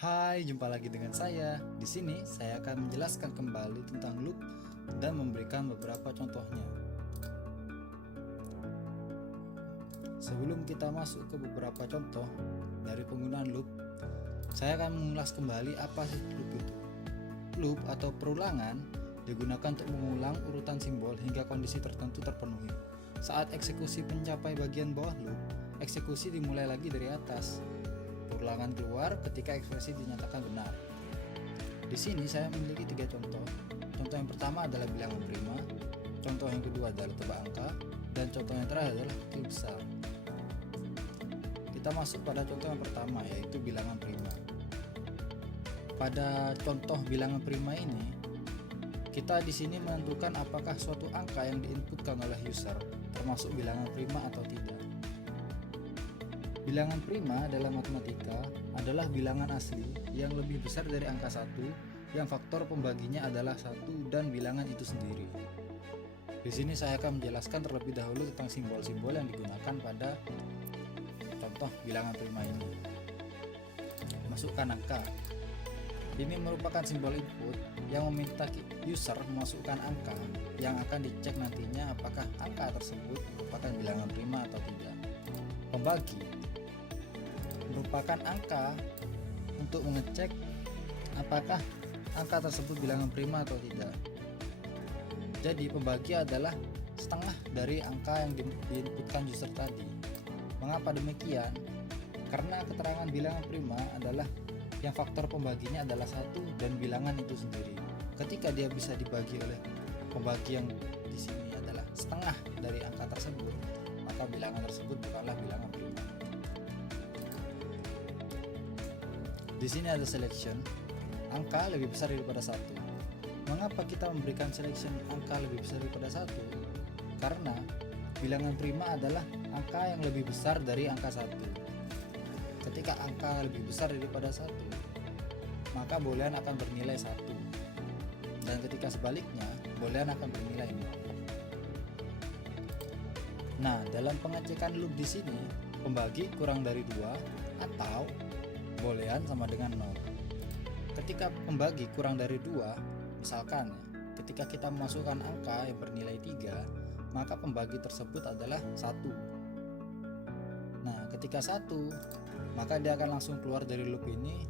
Hai, jumpa lagi dengan saya. Di sini saya akan menjelaskan kembali tentang loop dan memberikan beberapa contohnya. Sebelum kita masuk ke beberapa contoh dari penggunaan loop, saya akan mengulas kembali apa sih loop itu. Loop atau perulangan digunakan untuk mengulang urutan simbol hingga kondisi tertentu terpenuhi. Saat eksekusi mencapai bagian bawah loop, eksekusi dimulai lagi dari atas. Perulangan keluar ketika ekspresi dinyatakan benar. Di sini saya memiliki 3 contoh. Contoh yang pertama adalah bilangan prima, contoh yang kedua adalah tebak angka, dan contoh yang terakhir adalah kecil besar. Kita masuk pada contoh yang pertama, yaitu bilangan prima. Pada contoh bilangan prima ini, kita di sini menentukan apakah suatu angka yang diinputkan oleh user termasuk bilangan prima atau tidak. Bilangan prima dalam matematika adalah bilangan asli yang lebih besar dari angka 1 yang faktor pembaginya adalah 1 dan bilangan itu sendiri. Di sini saya akan menjelaskan terlebih dahulu tentang simbol-simbol yang digunakan pada contoh bilangan prima ini. Masukkan angka. Ini merupakan simbol input yang meminta user memasukkan angka yang akan dicek nantinya apakah angka tersebut merupakan bilangan prima atau tidak. Pembagi merupakan angka untuk mengecek apakah angka tersebut bilangan prima atau tidak. Jadi pembagi adalah setengah dari angka yang diinputkan user tadi. Mengapa demikian? Karena keterangan bilangan prima adalah yang faktor pembaginya adalah 1 dan bilangan itu sendiri. Ketika dia bisa dibagi oleh pembagi yang di sini adalah setengah dari angka tersebut, maka bilangan tersebut bukanlah bilangan prima. Di sini ada selection, angka lebih besar daripada 1. Mengapa kita memberikan selection angka lebih besar daripada 1? Karena bilangan prima adalah angka yang lebih besar dari angka 1. Ketika angka lebih besar daripada 1, maka boolean akan bernilai 1. Dan ketika sebaliknya, boolean akan bernilai 0. Nah, dalam pengecekan loop di sini, pembagi kurang dari 2 atau boolean sama dengan 0. Ketika pembagi kurang dari 2, misalkan ketika kita memasukkan angka yang bernilai 3, maka pembagi tersebut adalah 1. Nah, ketika 1, maka dia akan langsung keluar dari loop ini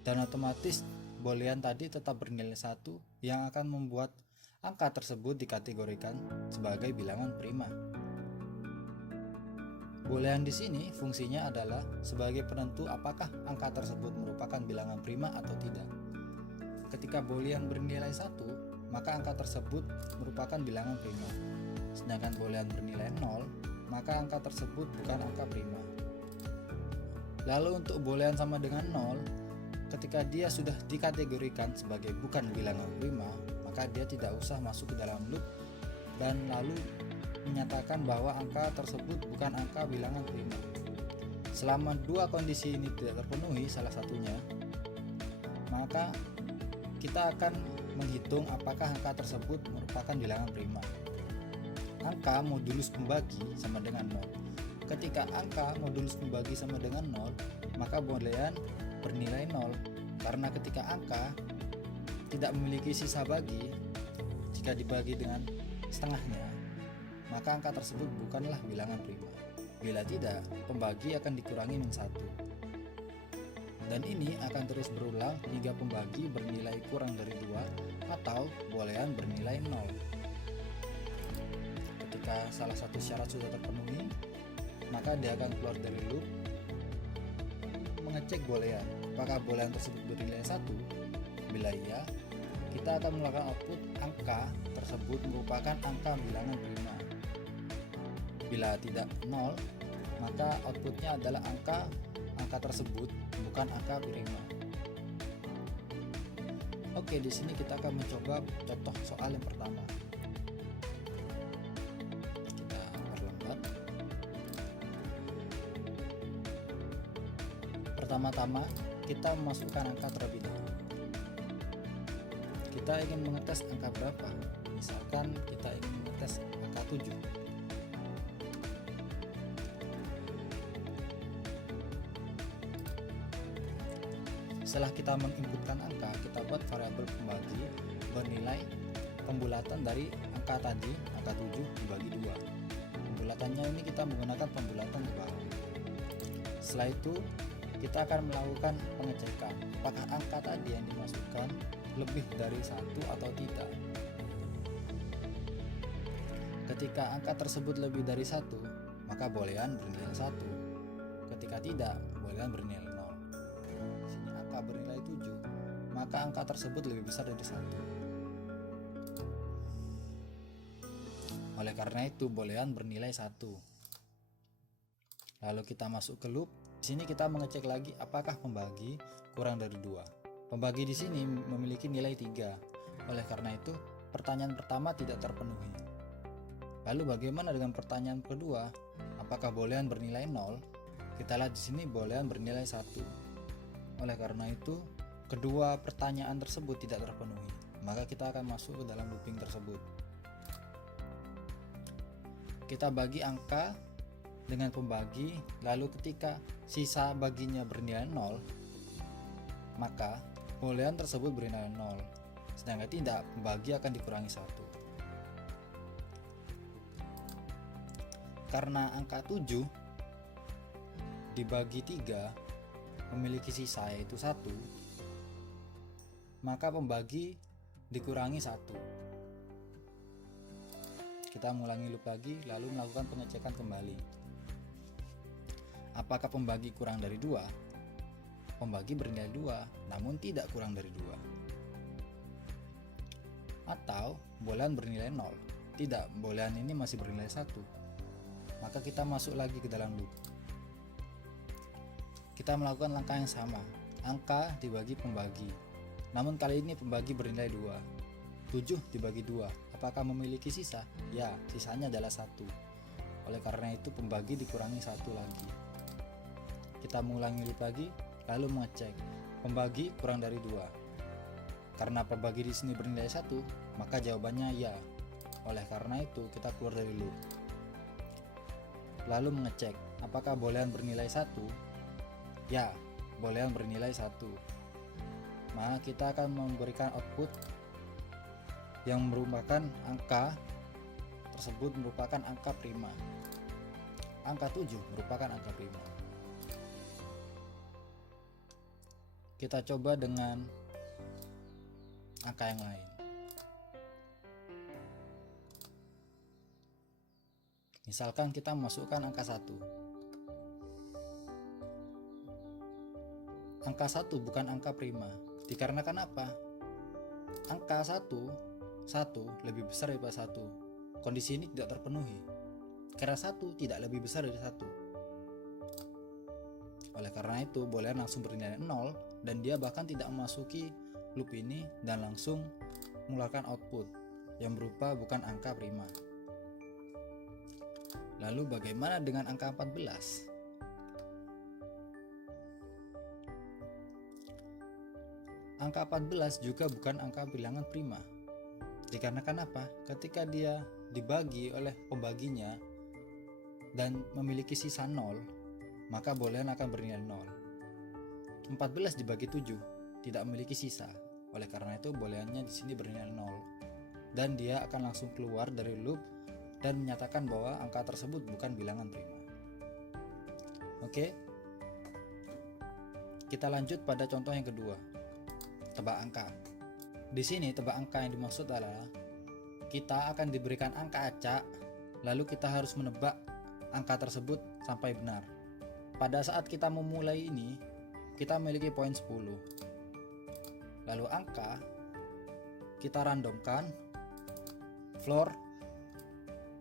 dan otomatis boolean tadi tetap bernilai 1 yang akan membuat angka tersebut dikategorikan sebagai bilangan prima. Boolean di sini fungsinya adalah sebagai penentu apakah angka tersebut merupakan bilangan prima atau tidak. Ketika boolean bernilai 1, maka angka tersebut merupakan bilangan prima. Sedangkan boolean bernilai 0, maka angka tersebut bukan angka prima. Lalu untuk boolean sama dengan 0, ketika dia sudah dikategorikan sebagai bukan bilangan prima, maka dia tidak usah masuk ke dalam loop dan lalu menyatakan bahwa angka tersebut bukan angka bilangan prima. Selama 2 kondisi ini tidak terpenuhi salah satunya, maka kita akan menghitung apakah angka tersebut merupakan bilangan prima. Angka modulus pembagi sama dengan 0. Ketika angka modulus pembagi sama dengan 0, maka boolean bernilai 0 karena ketika angka tidak memiliki sisa bagi jika dibagi dengan setengahnya, maka angka tersebut bukanlah bilangan prima. Bila tidak, pembagi akan dikurangi min 1. Dan ini akan terus berulang hingga pembagi bernilai kurang dari 2 atau boolean bernilai 0. Ketika salah satu syarat sudah terpenuhi, maka dia akan keluar dari loop mengecek boolean. Apakah boolean tersebut bernilai 1? Bila iya, kita akan melakukan output angka tersebut merupakan angka bilangan prima. Bila tidak 0, maka outputnya adalah angka tersebut bukan angka prima. Oke, di sini kita akan mencoba contoh soal yang pertama. Kita perlambat. Pertama-tama kita memasukkan angka terlebih dahulu. Kita ingin mengetes angka berapa? Misalkan kita ingin mengetes angka 7. Setelah kita menginputkan angka, kita buat variabel pembagi bernilai pembulatan dari angka tadi, angka 7 dibagi 2. Pembulatannya ini kita menggunakan pembulatan di bawah. Setelah itu kita akan melakukan pengecekan apakah angka tadi yang dimasukkan lebih dari 1 atau tidak. Ketika angka tersebut lebih dari 1, maka boolean bernilai 1. Ketika tidak, boolean bernilai 0. Di sini angka bernilai 7, maka angka tersebut lebih besar dari 1. Oleh karena itu, boolean bernilai 1. Lalu kita masuk ke loop. Di sini kita mengecek lagi apakah pembagi kurang dari 2. Pembagi di sini memiliki nilai 3. Oleh karena itu, pertanyaan pertama tidak terpenuhi. Lalu bagaimana dengan pertanyaan kedua? Apakah boolean bernilai 0? Kita lihat di sini boolean bernilai 1. Oleh karena itu, kedua pertanyaan tersebut tidak terpenuhi. Maka kita akan masuk ke dalam looping tersebut. Kita bagi angka dengan pembagi, lalu ketika sisa baginya bernilai 0, maka boolean tersebut bernilai 0. Sedangkan tidak, pembagi akan dikurangi 1. Karena angka 7 dibagi 3 memiliki sisa yaitu 1, maka pembagi dikurangi 1. Kita mengulangi loop lagi, lalu melakukan pengecekan kembali. Apakah pembagi kurang dari 2? Pembagi bernilai 2, namun tidak kurang dari 2. Atau boolean bernilai 0. Tidak, boolean ini masih bernilai 1. Maka kita masuk lagi ke dalam loop. Kita melakukan langkah yang sama, angka dibagi pembagi. Namun kali ini pembagi bernilai 2. 7 dibagi 2, apakah memiliki sisa? Ya, sisanya adalah 1. Oleh karena itu pembagi dikurangi 1 lagi. Kita mengulangi loop lagi, lalu mengecek pembagi kurang dari 2. Karena pembagi di sini bernilai 1, maka jawabannya ya. Oleh karena itu kita keluar dari loop. Lalu mengecek apakah boolean bernilai 1? Ya, boolean bernilai 1. Maka kita akan memberikan output yang merupakan angka tersebut merupakan angka prima. Angka 7 merupakan angka prima. Kita coba dengan angka yang lain. Misalkan kita masukkan angka 1. Angka 1 bukan angka prima. Dikarenakan apa? Angka 1 lebih besar daripada 1. Kondisi ini tidak terpenuhi. Karena 1 tidak lebih besar dari 1. Oleh karena itu, boolean langsung bernilai 0 dan dia bahkan tidak memasuki loop ini dan langsung mengeluarkan output yang berupa bukan angka prima. Lalu bagaimana dengan angka 14? Angka 14 juga bukan angka bilangan prima. Dikarenakan apa? Ketika dia dibagi oleh pembaginya dan memiliki sisa 0, maka boolean akan bernilai 0. 14 dibagi 7 tidak memiliki sisa. Oleh karena itu booleannya di sini bernilai 0 dan dia akan langsung keluar dari loop dan menyatakan bahwa angka tersebut bukan bilangan prima. Oke. Kita lanjut pada contoh yang kedua. Tebak angka. Di sini tebak angka yang dimaksud adalah kita akan diberikan angka acak, lalu kita harus menebak angka tersebut sampai benar. Pada saat kita memulai ini, kita memiliki poin 10. Lalu angka kita randomkan floor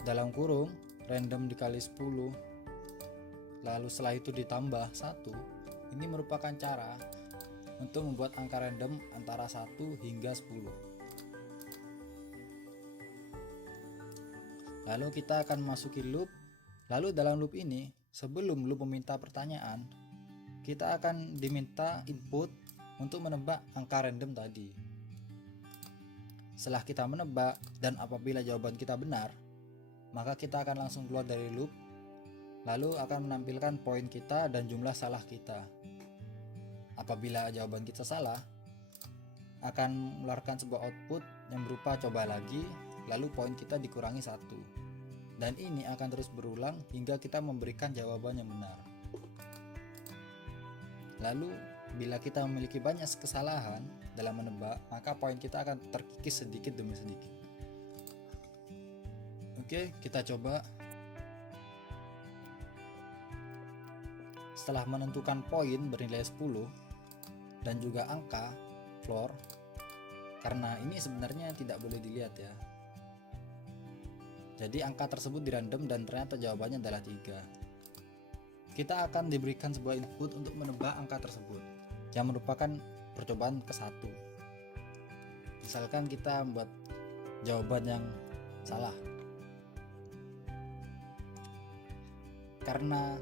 dalam kurung random dikali 10, lalu setelah itu ditambah 1. Ini merupakan cara untuk membuat angka random antara 1 hingga 10. Lalu kita akan masuki loop. Lalu dalam loop ini, sebelum loop meminta pertanyaan, kita akan diminta input untuk menebak angka random tadi. Setelah kita menebak dan apabila jawaban kita benar, maka kita akan langsung keluar dari loop, lalu akan menampilkan poin kita dan jumlah salah kita. apabila jawaban kita salah, akan mengeluarkan sebuah output yang berupa coba lagi, lalu poin kita dikurangi 1. Dan ini akan terus berulang hingga kita memberikan jawaban yang benar. Lalu, bila kita memiliki banyak kesalahan dalam menebak, maka poin kita akan terkikis sedikit demi sedikit. Oke, kita coba. Setelah menentukan poin bernilai 10 dan juga angka floor, karena ini sebenarnya tidak boleh dilihat ya. Jadi angka tersebut dirandom dan ternyata jawabannya adalah 3. Kita akan diberikan sebuah input untuk menebak angka tersebut yang merupakan percobaan ke-1. Misalkan kita membuat jawaban yang salah. Karena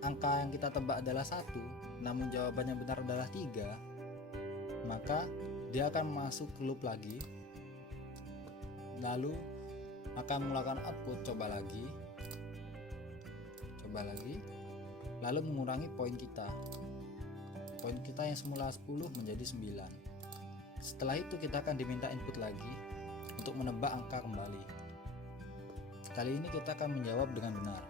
angka yang kita tebak adalah 1, namun jawabannya benar adalah 3, maka dia akan masuk ke loop lagi, lalu akan melakukan output coba lagi, lalu mengurangi poin kita. Poin kita yang semula 10 menjadi 9. Setelah itu kita akan diminta input lagi untuk menebak angka kembali. Kali ini kita akan menjawab dengan benar.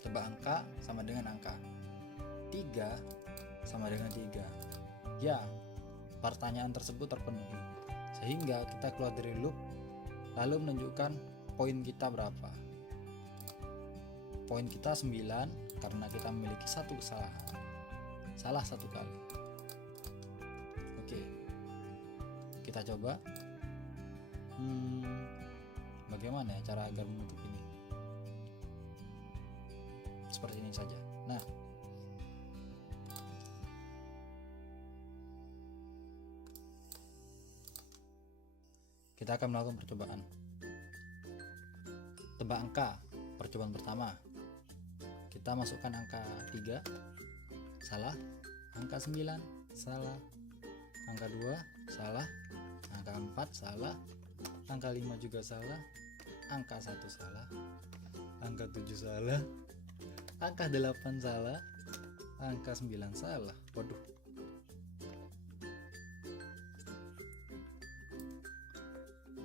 Tebak angka sama dengan angka 3 sama dengan 3. Ya, pertanyaan tersebut terpenuhi, sehingga kita keluar dari loop lalu menunjukkan poin kita berapa. Poin kita 9 karena kita memiliki satu kesalahan, salah 1 kali. Oke, kita coba bagaimana ya cara agar menutup ini. Seperti ini saja. Nah, kita akan melakukan percobaan. Tebak angka, percobaan pertama. Kita masukkan angka 3, salah. Angka 9, salah. Angka 2, salah. Angka 4, salah. Angka 5 juga salah. Angka 1 salah. Angka 7 salah. Angka 8 salah. Angka 9 salah. Waduh.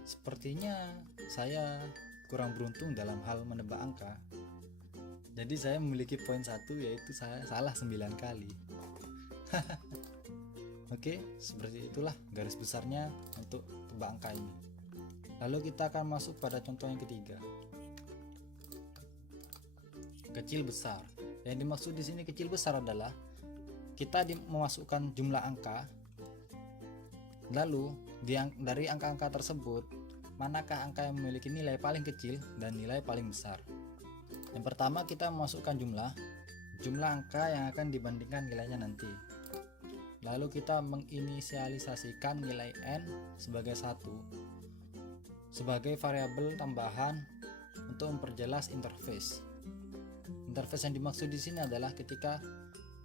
Sepertinya saya kurang beruntung dalam hal menebak angka. Jadi saya memiliki poin 1, yaitu saya salah 9 kali. Oke, seperti itulah garis besarnya untuk tebak angka ini. Lalu kita akan masuk pada contoh yang ketiga. Kecil besar. Yang dimaksud di sini kecil besar adalah kita memasukkan jumlah angka, lalu dari angka-angka tersebut manakah angka yang memiliki nilai paling kecil dan nilai paling besar. Yang pertama kita memasukkan jumlah angka yang akan dibandingkan nilainya nanti. Lalu kita menginisialisasikan nilai n sebagai 1 sebagai variabel tambahan untuk memperjelas interface. Interface yang dimaksud di sini adalah ketika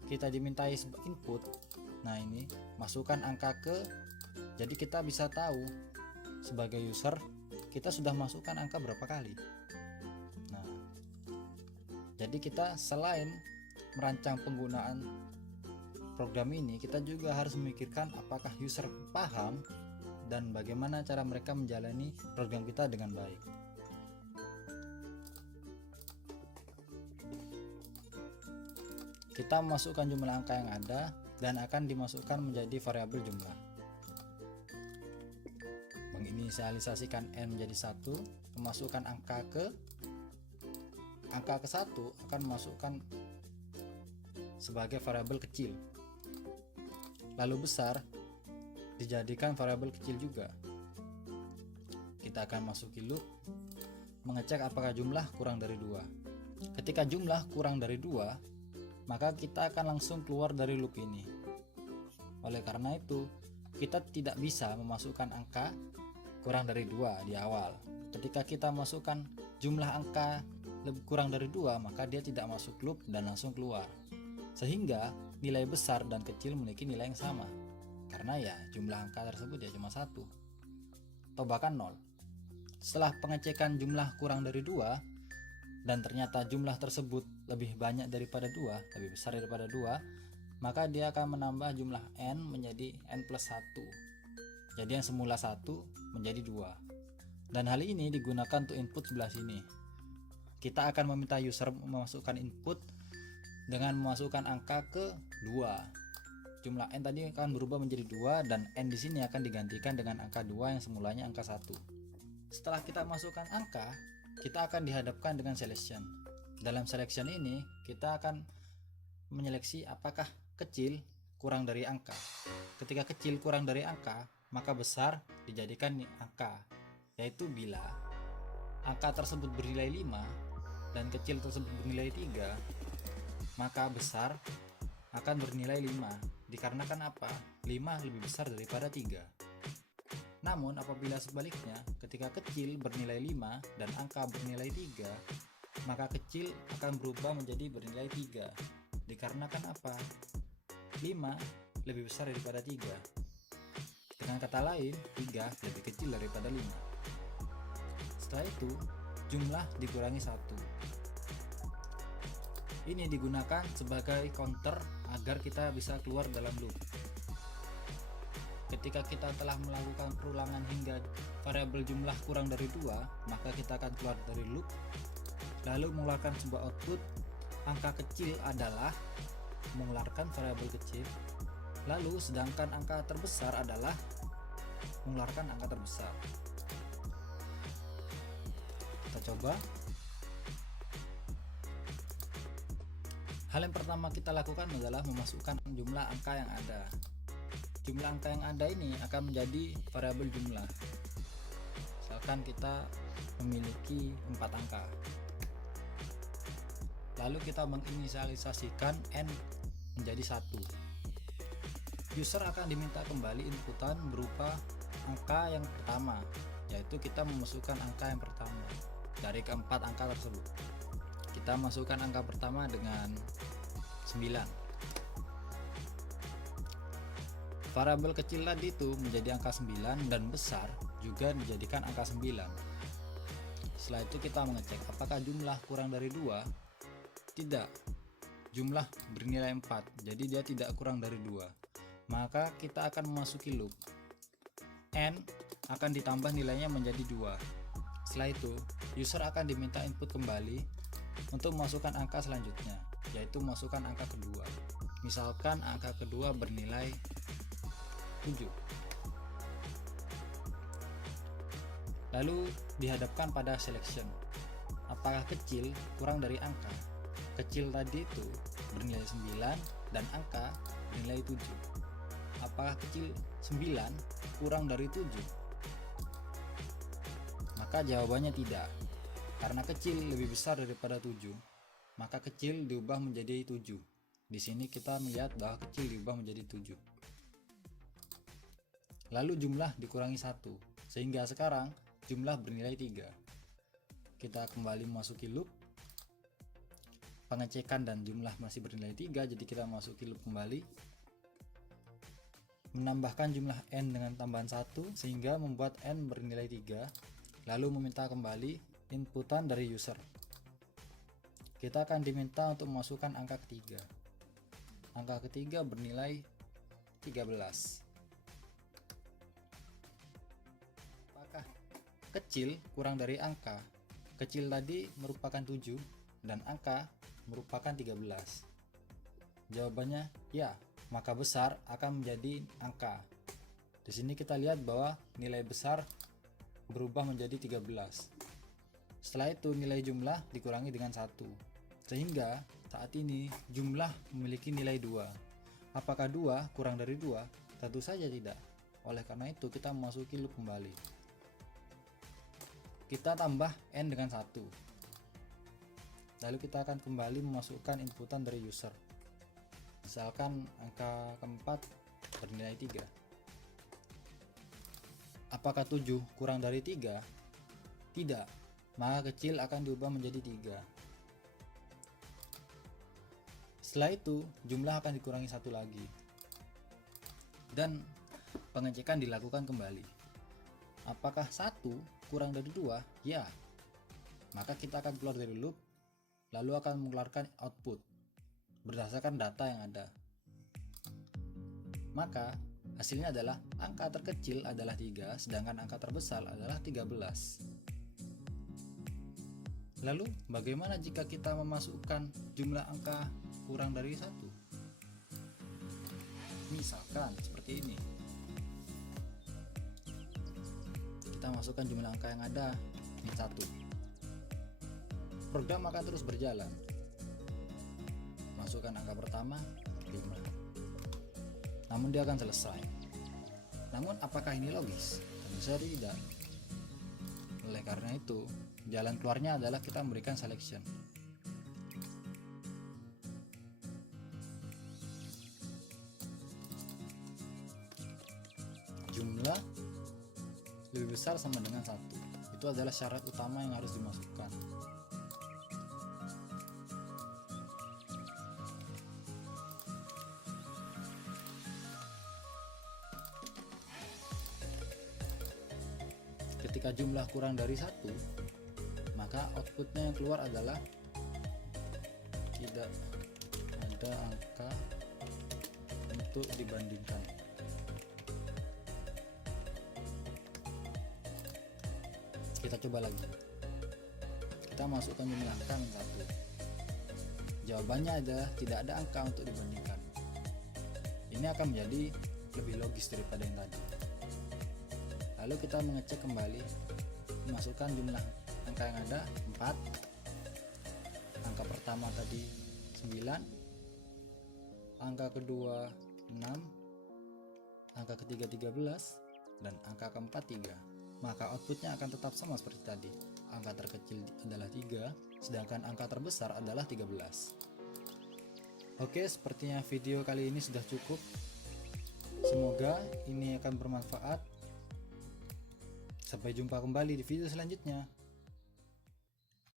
kita dimintai input. Nah, ini masukkan angka jadi kita bisa tahu sebagai user kita sudah masukkan angka berapa kali. Nah, jadi kita selain merancang penggunaan program ini, kita juga harus memikirkan apakah user paham dan bagaimana cara mereka menjalani program kita dengan baik. Kita memasukkan jumlah angka yang ada dan akan dimasukkan menjadi variabel jumlah. Menginisialisasikan n menjadi 1, memasukkan angka ke 1 akan memasukkan sebagai variabel kecil. Lalu besar dijadikan variabel kecil juga. Kita akan masuki loop, mengecek apakah jumlah kurang dari 2. Ketika jumlah kurang dari 2, maka kita akan langsung keluar dari loop ini. Oleh karena itu, kita tidak bisa memasukkan angka kurang dari 2 di awal. Ketika kita masukkan jumlah angka kurang dari 2, maka dia tidak masuk loop dan langsung keluar. Sehingga nilai besar dan kecil memiliki nilai yang sama. Karena ya jumlah angka tersebut ya cuma 1 atau bahkan 0. Setelah pengecekan jumlah kurang dari 2 dan ternyata jumlah tersebut lebih banyak daripada 2, lebih besar daripada 2, maka dia akan menambah jumlah n menjadi n plus 1. Jadi yang semula 1 menjadi 2. Dan hal ini digunakan untuk input sebelah sini. Kita akan meminta user memasukkan input dengan memasukkan angka ke 2. Jumlah n tadi akan berubah menjadi 2 dan n di sini akan digantikan dengan angka 2 yang semulanya angka 1. Setelah kita masukkan angka, kita akan dihadapkan dengan selection. Dalam selection ini, kita akan menyeleksi apakah kecil kurang dari angka. Ketika kecil kurang dari angka, maka besar dijadikan angka, yaitu bila angka tersebut bernilai 5 dan kecil tersebut bernilai 3, maka besar akan bernilai 5. Dikarenakan apa? 5 lebih besar daripada 3. Namun apabila sebaliknya, ketika kecil bernilai 5 dan angka bernilai 3, maka kecil akan berubah menjadi bernilai 3. Dikarenakan apa? 5 lebih besar daripada 3. Dengan kata lain, 3 lebih kecil daripada 5. Setelah itu, jumlah dikurangi 1. Ini digunakan sebagai counter agar kita bisa keluar dalam loop. Ketika kita telah melakukan perulangan hingga variabel jumlah kurang dari 2, maka kita akan keluar dari loop, lalu mengeluarkan sebuah output. Angka kecil adalah mengeluarkan variabel kecil, lalu sedangkan angka terbesar adalah mengeluarkan angka terbesar. Kita coba. Hal yang pertama kita lakukan adalah memasukkan jumlah angka yang ada. Jumlah angka yang ada ini akan menjadi variabel jumlah. Misalkan kita memiliki 4 angka. Lalu kita menginisialisasikan n menjadi 1. User akan diminta kembali inputan berupa angka yang pertama, yaitu kita memasukkan angka yang pertama dari keempat angka tersebut. Kita masukkan angka pertama dengan 9. Variabel kecil tadi itu menjadi angka 9 dan besar juga dijadikan angka 9. Setelah itu kita mengecek apakah jumlah kurang dari 2. Tidak, jumlah bernilai 4, jadi dia tidak kurang dari 2. Maka kita akan memasuki loop. N akan ditambah nilainya menjadi 2. Setelah itu, user akan diminta input kembali untuk memasukkan angka selanjutnya, yaitu masukkan angka kedua. Misalkan angka kedua bernilai 7. Lalu dihadapkan pada selection. Apakah kecil kurang dari angka? Kecil tadi itu bernilai 9 dan angka bernilai 7. Apakah kecil 9 kurang dari 7? Maka jawabannya tidak. Karena kecil lebih besar daripada 7, maka kecil diubah menjadi 7. Di sini kita melihat bahwa kecil diubah menjadi 7. Lalu jumlah dikurangi 1, sehingga sekarang jumlah bernilai 3. Kita kembali memasuki loop. Pengecekan dan jumlah masih bernilai 3, jadi kita masuki loop kembali. Menambahkan jumlah n dengan tambahan 1 sehingga membuat n bernilai 3, lalu meminta kembali inputan dari user. Kita akan diminta untuk memasukkan angka ketiga. Angka ketiga bernilai 13. Apakah kecil kurang dari angka? Kecil tadi merupakan 7 dan angka merupakan 13. Jawabannya ya, maka besar akan menjadi angka. Di sini kita lihat bahwa nilai besar berubah menjadi 13. Setelah itu nilai jumlah dikurangi dengan 1. Sehingga saat ini jumlah memiliki nilai 2. Apakah 2 kurang dari 2? Tentu saja tidak. Oleh karena itu kita memasuki loop kembali. Kita tambah n dengan 1. Lalu kita akan kembali memasukkan inputan dari user. Misalkan angka keempat bernilai 3. Apakah 7 kurang dari 3? Tidak, maka kecil akan diubah menjadi 3. Setelah itu jumlah akan dikurangi 1 lagi. Dan pengecekan dilakukan kembali. Apakah 1 kurang dari 2? Ya. Maka kita akan keluar dari loop, lalu akan mengeluarkan output berdasarkan data yang ada. Maka hasilnya adalah angka terkecil adalah 3, sedangkan angka terbesar adalah 13. Lalu bagaimana jika kita memasukkan jumlah angka kurang dari 1? Misalkan seperti ini. Kita masukkan jumlah angka yang ada, ini 1. Program akan terus berjalan. Masukkan angka pertama, 5. Namun dia akan selesai. Namun apakah ini logis? Tentu saja tidak. Oleh karena itu, jalan keluarnya adalah kita memberikan selection. Jumlah lebih besar sama dengan 1. Itu adalah syarat utama yang harus dimasukkan. Ketika jumlah kurang dari 1, maka outputnya yang keluar adalah tidak ada angka untuk dibandingkan. Kita coba lagi. Kita masukkan jumlah angka yang 1. Jawabannya adalah tidak ada angka untuk dibandingkan. Ini akan menjadi lebih logis daripada yang tadi. Lalu kita mengecek kembali, masukkan jumlah angka yang ada 4, angka pertama tadi 9, angka kedua 6, angka ketiga 13, dan angka keempat 3. Maka outputnya akan tetap sama seperti tadi. Angka terkecil adalah 3, sedangkan angka terbesar adalah 13. Oke, sepertinya video kali ini sudah cukup. Semoga ini akan bermanfaat. Sampai jumpa kembali di video selanjutnya.